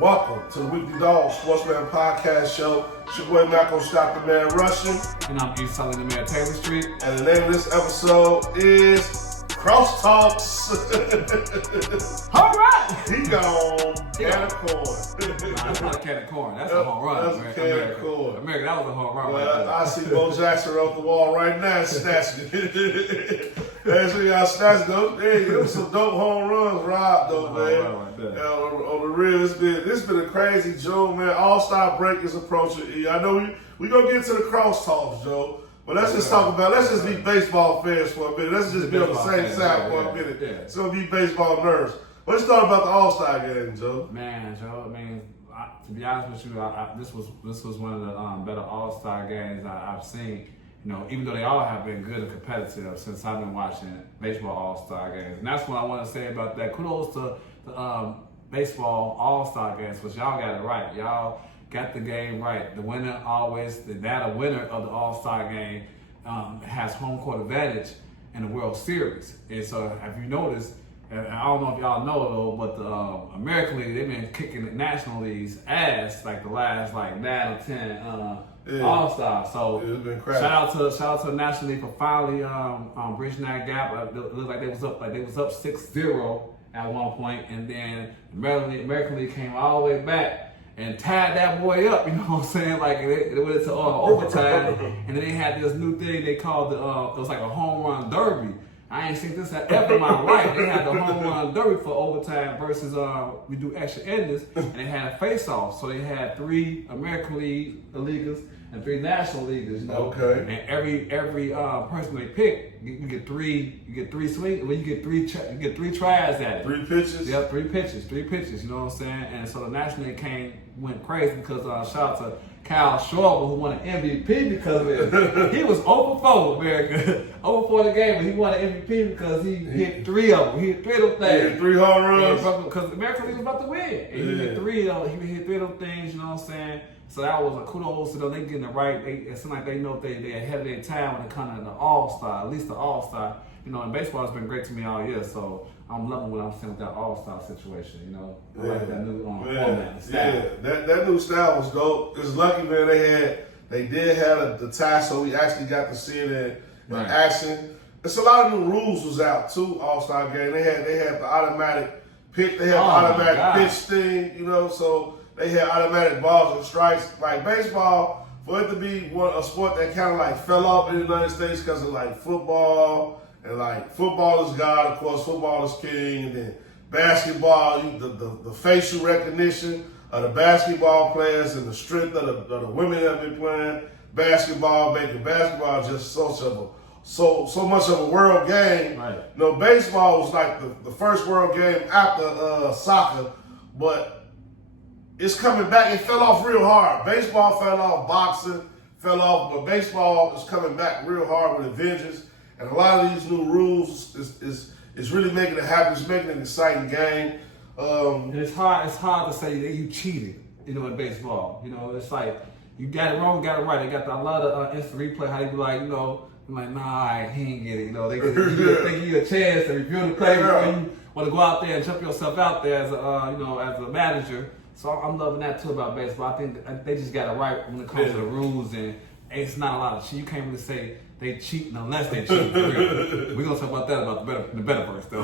Welcome to the Weekly Dog Sportsman Podcast Show. It's your boy Malcolm Stop the Man Russian. And I'm East Salim the Man Taylor Street. And the name of this episode is Cross Talks. All right! He gone can of corn. Nah, that's not a can of corn. That's a home run. That's a can of corn. America, that was a home run. Well, I see Bo Jackson off the wall right now snatching it. Hey, so y'all snatching those. Hey, it was some dope home runs, Rob, though, man. On the real, it's been a crazy June, man. All-Star break is approaching. I know we gonna get to the cross talks, Joe. But let's just talk about, let's just be baseball fans for a minute. Let's just be on the same side for a minute. Yeah. It's gonna be baseball nerds. Let's talk about the All-Star game, Joe. Man, Joe, I mean, to be honest with you, this was one of the better All-Star games I've seen. You know, even though they all have been good and competitive since I've been watching baseball All-Star games. And that's what I want to say about that. Kudos to the baseball All-Star games, because y'all got it right. Y'all got the game right. The winner always, the winner of the All-Star game has home court advantage in the World Series. And so if you notice, and I don't know if y'all know though, but the American League, they've been kicking the National League's ass like the last 9 or 10 All-Stars. So shout out to the National League for finally bridging that gap. It looked like they was up 6-0 at one point, and then the American League came all the way back and tied that boy up, you know what I'm saying? Like, it went into overtime, and then they had this new thing they called it was like a home run derby. I ain't seen this ever in my life. They had the home run derby for overtime versus we do extra innings, and they had a face-off. So they had 3 American Leaguers and 3 National Leaguers, you know. Okay. And every person they pick, you get 3 swings. Well, you get 3 tries at it. 3 pitches. Yeah, 3 pitches. You know what I'm saying? And so the National League went crazy because shout out to Kyle Schwarber, who won an MVP because of it. He was 0-4, America. 0-4 the game, but he won an MVP because he hit 3 of them. He hit 3 of those things. He hit 3 home runs. Because the American League was about to win. And he hit 3 of them. He hit 3 of those things, you know what I'm saying? So that was a kudos to them. They getting it right. It seems like they know they're ahead of their time when it comes to the All-Star, at least the All-Star. You know, and baseball has been great to me all year, so I'm loving what I'm seeing with that All-Star situation, you know. I like that new format, style. Yeah, that new style was dope. It's lucky, man, they did have the tie, so we actually got to see it in action. It's a lot of new rules was out too, All-Star game. They had the automatic pick, they had the automatic pitch thing, you know, so they had automatic balls and strikes. Like baseball, for it to be a sport that kind of like fell off in the United States because of like football, and like football is God, of course, football is king, and then basketball, the facial recognition of the basketball players and the strength of the women that have been playing basketball, making basketball just so much of a world game. Right. You know, baseball was like the first world game after soccer, but it's coming back. It fell off real hard. Baseball fell off, boxing fell off, but baseball is coming back real hard with a vengeance. And a lot of these new rules is really making it happen. It's making it an exciting game. And it's hard to say that you cheated, you know, in baseball. You know, it's like you got it wrong, got it right. They got a lot of instant replay. How they be like, you know, I'm like, nah, he ain't get it. You know, they give you a chance to review the play before you want to go out there and jump yourself out there as as a manager. So I'm loving that too about baseball. I think they just got it right when it comes to the rules, and it's not a lot of cheat. You can't really say they cheating unless they cheat. We're gonna talk about that about the betterverse though.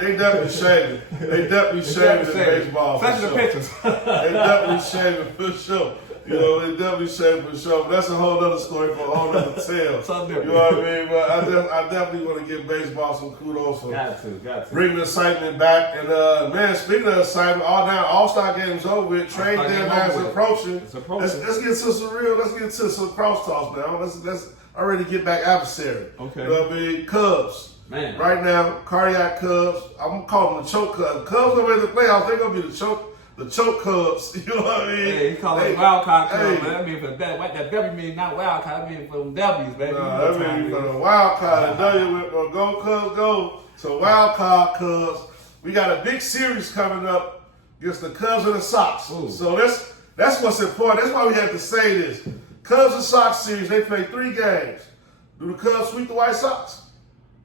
They definitely shaving. They definitely shaving in baseball. Especially the pitchers. They definitely shaving for sure. You know, they definitely shaving for sure. But that's a whole other story for a whole other tale. You know what I mean? But I definitely want to give baseball some kudos for got to bring the excitement back. And man, speaking of excitement, All-Star game's over with. Trade deadline is approaching. Let's get to some crosstalks now. Let's already get back adversary. Okay. You know what I mean? Cubs. Man. Right now, cardiac Cubs. I'm gonna call them the choke Cubs. Cubs gonna win the playoffs. They're gonna be the choke Cubs. You know what I mean? Hey, he call it wild card Cubs, man. That mean for that W mean not wild card. That mean for them W's, baby. Nah, that mean for the wild card. The W went from go Cubs go to wild card Cubs. We got a big series coming up against the Cubs and the Sox. Ooh. So that's what's important. That's why we have to say this. Cubs and Sox series, they play 3 games. Do the Cubs sweep the White Sox?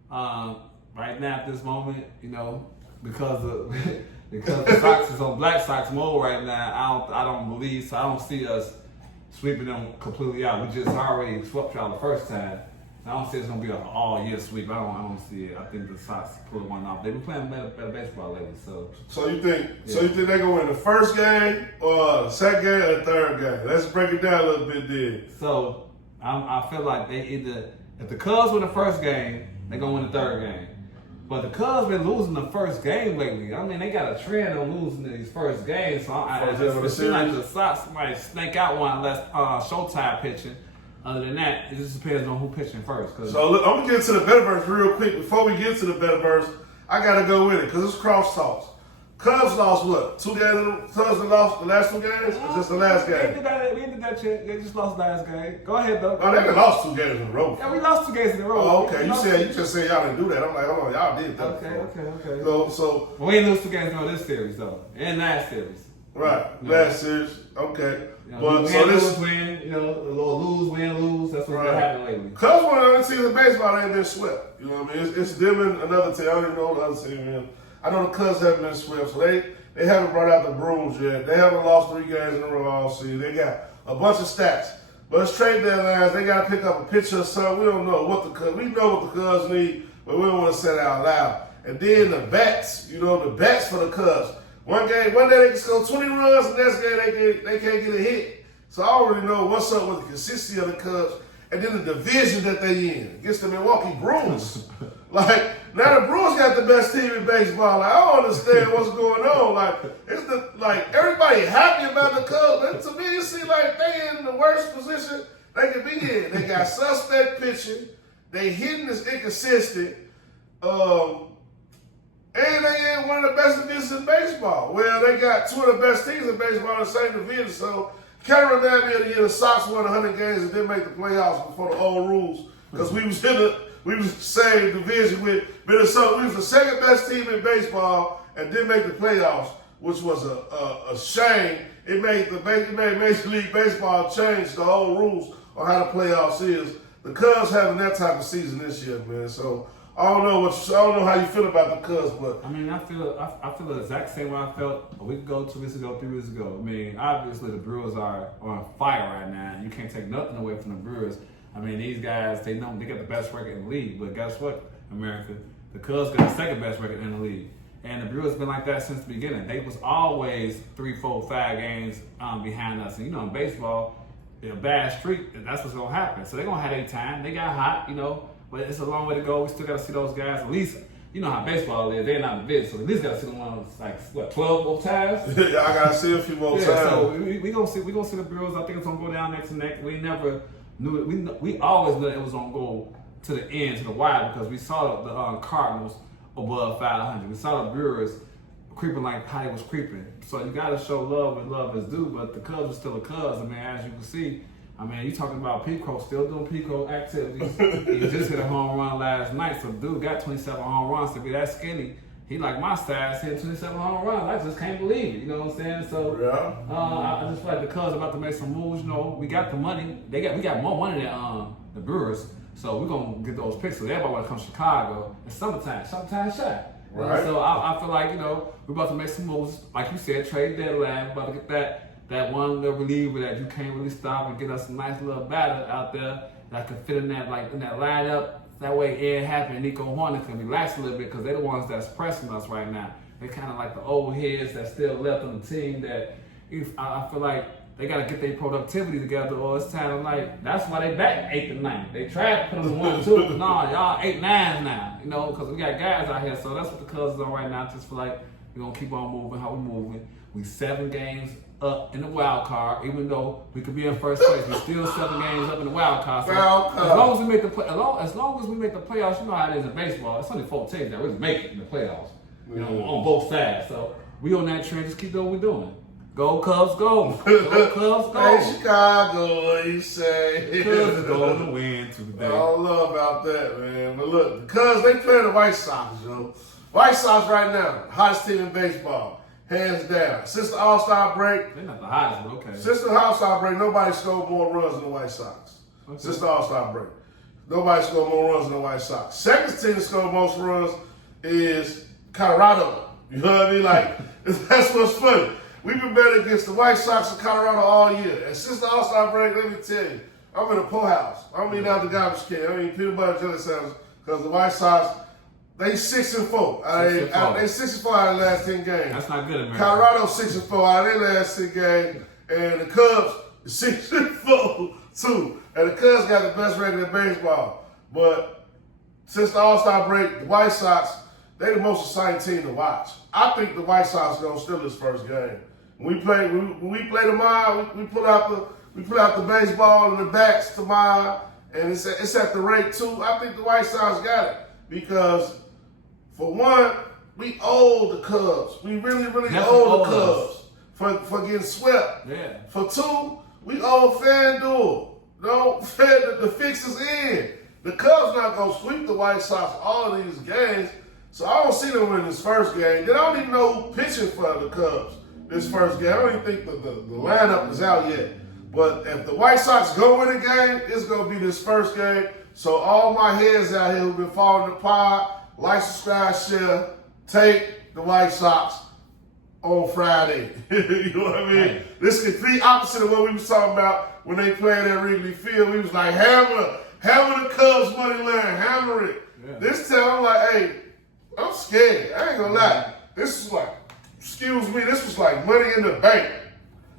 Right now at this moment, you know, because because the Sox is on Black Sox mode right now. I don't see us sweeping them completely out. We just already swept y'all the first time. I don't see it's gonna be an all-year sweep. I don't see it. I think the Sox pull one off. They've been playing better baseball lately. So you think they're gonna win the first game or the second game or the third game? Let's break it down a little bit then. So I feel like they either, if the Cubs win the first game, they're gonna win the third game. But the Cubs been losing the first game lately. I mean, they got a trend on losing these first games. So it seems like the Sox might snake out one unless Showtime pitching. Other than that, it just depends on who pitching first. So look, I'm gonna get to the betterverse real quick. Before we get to the betterverse, I gotta go with it because it's crosstalks. Cubs lost what? 2 games? Cubs lost the last 2 games? Or just the last game? We did that shit. They just lost last game. Go ahead, though. Oh, they lost 2 games in a row. Yeah, we lost 2 games in a row. Oh, okay. You just said y'all didn't do that. I'm like, hold on, y'all did that. Okay. So we didn't lose 2 games in this series, though. And last series. Right. Last series. Okay. But so this win, a little lose, win, lose. That's what's been happening lately. Cubs one of the only teams in baseball that ain't been swept. You know what I mean? It's them and another team. I don't even know the other team is. I know the Cubs haven't been swept, so they haven't brought out the brooms yet. They haven't lost 3 games in a row all season. They got a bunch of stats. But it's trade deadlines. They got to pick up a pitcher or something. We don't know what the Cubs. We know what the Cubs need, but we don't want to say it out loud. And then the bats. The bats for the Cubs. One day they can score 20 runs, and the next game they can't get a hit. So I already know what's up with the consistency of the Cubs, and then the division that they in against the Milwaukee Brewers. Now the Brewers got the best team in baseball. I don't understand what's going on. Everybody happy about the Cubs. And to me, it seems like they in the worst position they can be in. They got suspect pitching. They hitting is inconsistent. And they in one of the best divisions in baseball. Well, they got 2 of the best teams in baseball in the same division. So, kind of remind me of the year the Sox won 100 games and didn't make the playoffs before the old rules. Because we was the same division with Minnesota. We was the second best team in baseball and didn't make the playoffs, which was a shame. It made Major League Baseball change the whole rules on how the playoffs is. The Cubs having that type of season this year, man. So. I don't know how you feel about the Cubs, but I mean, I feel the exact same way I felt a week ago, 2 weeks ago, 3 weeks ago. I mean, obviously the Brewers are on fire right now. You can't take nothing away from the Brewers. I mean, these guys, they got the best record in the league. But guess what, America? The Cubs got the second best record in the league, and the Brewers been like that since the beginning. They was always 3, 4, 5 games behind us. And in baseball, a bad streak, that's what's gonna happen. So they're gonna have their time. They got hot, But it's a long way to go. We still got to see those guys. At least, you know how baseball is. They're not in the bid, so at least got to see them on 12 more times. Yeah, I got to see a few more times. So we gonna see the Brewers. I think it's gonna go down neck to neck. We never knew it. We always knew it was gonna go to the end, to the wire, because we saw the Cardinals above 500. We saw the Brewers creeping like how they was creeping. So you got to show love when love is due. But the Cubs are still the Cubs. I mean, as you can see. I mean, you talking about Pico, still doing Pico activities. He just hit a home run last night. So dude got 27 home runs. To be that skinny, he like my stats, hit 27 home runs. I just can't believe it. You know what I'm saying? So I just feel like the Cubs about to make some moves. We got the money. We got more money than the Brewers. So we're gonna get those picks. So everybody want to come to Chicago. It's summertime shot. Right. So I feel like we're about to make some moves. Like you said, trade deadline. We're about to get that one little reliever that you can't really stop and get us a nice little batter out there that can fit in that lineup. That way Ed Happy and Nico Horner can relax a little bit because they're the ones that's pressing us right now. They're kind of like the old heads that still left on the team that I feel like they got to get their productivity together or it's time that's why they back 8th and 9th. They tried to put them in 1 and 2, but no, y'all 8-9 now, because we got guys out here. So that's what the Cubs is on right now. Just feel like we're going to keep on moving how we're moving. We 7 games up in the wild card, even though we could be in first place. We're still 7 games up in the wild card. So as long as we make the playoffs, you know how it is in baseball. It's only 4 teams that really make it in the playoffs. On both sides. So we on that trend. Just keep doing what we're doing. Go Cubs, go! Go Cubs, go! Hey Chicago, you say? Cubs is going to win today. I don't know about that, man. But look, because they play the White Sox, White Sox right now, hottest team in baseball. Hands down. Since the All-Star break. They're not the hottest, but okay. Since the All-Star break, nobody scored more runs than the White Sox. Okay. Since the All-Star break. Nobody scored more runs than the White Sox. Second team to score most runs is Colorado. You know what I mean? Like, that's what's funny. We've been betting against the White Sox of Colorado all year. And since the All-Star break, let me tell you, I'm in a poor house. I don't mean out the garbage can. I mean peanut butter jelly sandwich because the White Sox, they 6-4. They 6-4 out of the last 10 games. That's not good, man. Colorado 6-4 out of their last 10 games. And the Cubs 6-4 too. And the Cubs got the best record in baseball. But since the All-Star break, the White Sox, they the most exciting team to watch. I think the White Sox are gonna steal this first game. When we play tomorrow, we pull out the baseball and the bats tomorrow, and it's at the rate too. I think the White Sox got it because for one, we owe the Cubs. We really owe the Cubs for getting swept. Yeah. For two, we owe FanDuel. No, the fix is in. The Cubs not gonna sweep the White Sox all of these games. So I don't see them win this first game. Then I don't even know who pitching for the Cubs this first game. I don't even think the lineup is out yet. But if the White Sox go win a game, it's going to be this first game. So all my heads out here who've been following the pod, like, subscribe, share, take the White Sox on Friday. You know what I mean? Right. This is complete opposite of what we was talking about when they played at Wrigley Field. We was like, hammer the Cubs money line, hammer it. Yeah. This time I'm like, hey, I'm scared. I ain't gonna lie. This is like, excuse me, this was like money in the bank.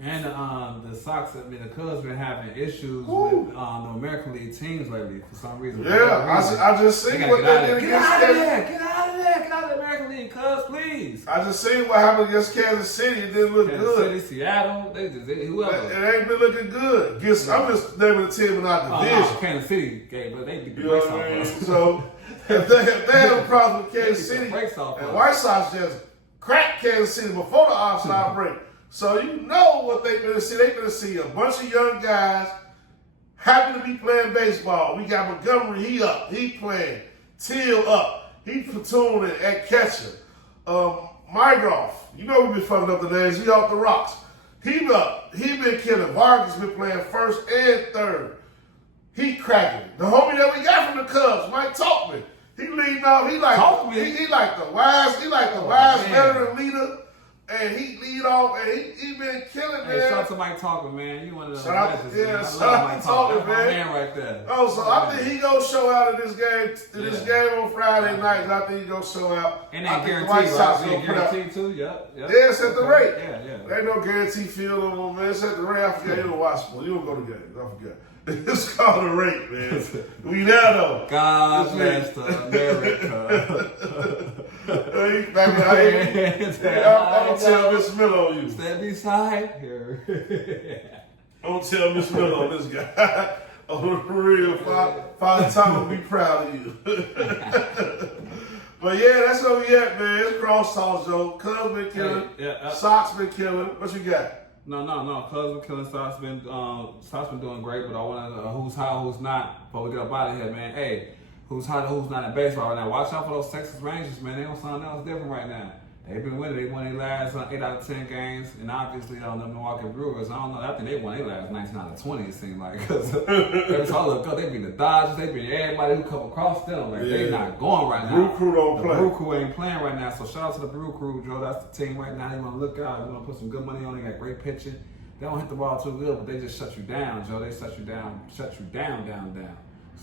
And the Sox, the Cubs been having issues with the American League teams lately for some reason. Yeah, I just seen what they did against Kansas City. Get out of the American League, Cubs, please. I just seen what happened against Kansas City. It didn't look good. Kansas City, Seattle, whoever. It ain't been looking good. I'm just naming the team in our division. Kansas City, but they beat the brakes off us. So if they have a problem with Kansas City, and White Sox just cracked Kansas City before the All-Star break. So you know what they're going to see. They're going to see a bunch of young guys happy to be playing baseball. We got Montgomery, he playing. Teal up. He platooning at catcher. Mygroff, you know we've been fucking up the names. He off the rocks. He up. He been killing. Vargas been playing first and third. He cracking. The homie that we got from the Cubs, Mike Talkman. He leading off. He like the wise veteran leader. And he lead off, and he been killing, man. Hey, shout out to Mike Talker, man. You one of the legends, man. Yeah, shout out to Talker, man. My man right there. Oh, so I think he gonna show out in this game on Friday night. I think he gonna show out. And they guaranteed, right? Guaranteed too. Yep. Yeah, it's at the rate. Yeah. There ain't no guarantee field no more, man. It's at the rate. I forget. You don't watch sports. You don't go to games. I forget. It's called a rate, man. We there though. God bless America. I'm gonna tell Miss Miller on you. Stand beside her. I'm gonna tell Miss Miller on this guy. On the real, Father Tom will be proud of you. But yeah, that's where we at, man. It's crosstalk, Joe. Cubs been killing. Sox been killing. What you got? No. Cubs been killing. Sox been doing great, but I want to who's hot, who's not. Before we get up out of here, man. Hey, who's hot, who's not in baseball right now? Watch out for those Texas Rangers, man. They on something else different right now. They've been winning. They won their last 8 out of 10 games, and obviously the Milwaukee Brewers. I don't know. I think they won their last 19 out of 20. It seemed like because every time I look up, they beat the Dodgers. They beat everybody who come across them. Like they not going right now. Brew Crew don't play. The Brew Crew ain't playing right now. So shout out to the Brew Crew, Joe. That's the team right now. They want to look out. They want to put some good money on. They got great pitching. They don't hit the ball too good, but they just shut you down, Joe. They shut you down.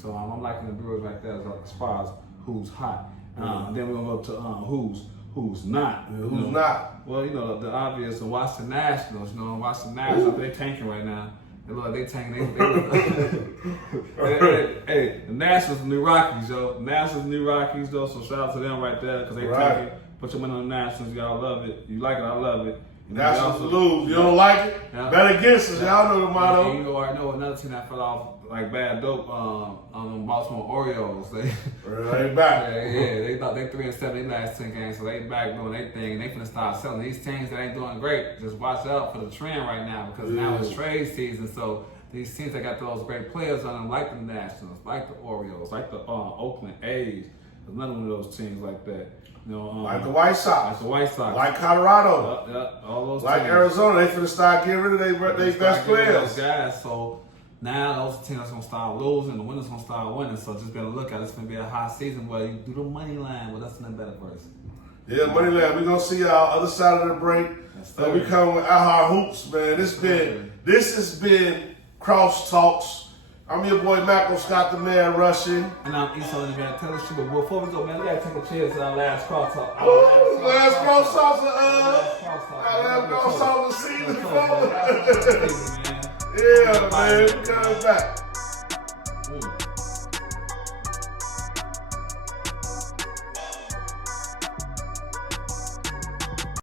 So I'm liking the Brewers right there as far as who's hot. Then we're gonna go to who's not. Who's not? Well, the obvious. Watch the Nationals. Watch the Nationals. They're tanking right now. They look like they tanking. Hey, the Nationals, the new Rockies, Joe. The Nationals, the new Rockies, though. So shout out to them right there because they tanking. Put your money on the Nationals. Y'all love it. You like it? I love it. Nationals lose. You don't like it? Yeah. Bet against us. Y'all know the motto. And you already know another team that fell off like bad dope on the Baltimore Orioles. They back. Yeah, they thought they 3-7 their last 10 games, so they back doing their thing. And they finna start selling these teams that ain't doing great. Just watch out for the trend right now because now it's trade season. So these teams that got those great players on them, like the Nationals, like the Orioles, like the Oakland A's. There's none of those teams like that. Like the White Sox. Like Colorado. All those like teams. Arizona. They finna start getting rid of their best players. Those guys. So now those teams are gonna start losing. The winners gonna start winning. So just be on the lookout. It's gonna be a hot season where you do the money line with us in the bettor verse. Yeah, Moneyland. We're gonna see y'all other side of the break. We come with Our Hoops, man. This has been Cross Talks. I'm your boy Mako Scott, the man Russian. And I'm East Salim, man. Tell us shit, but before we go, man, we gotta take a chance to our last cross talk. Last cross talk of the season. Yeah, man. We coming back.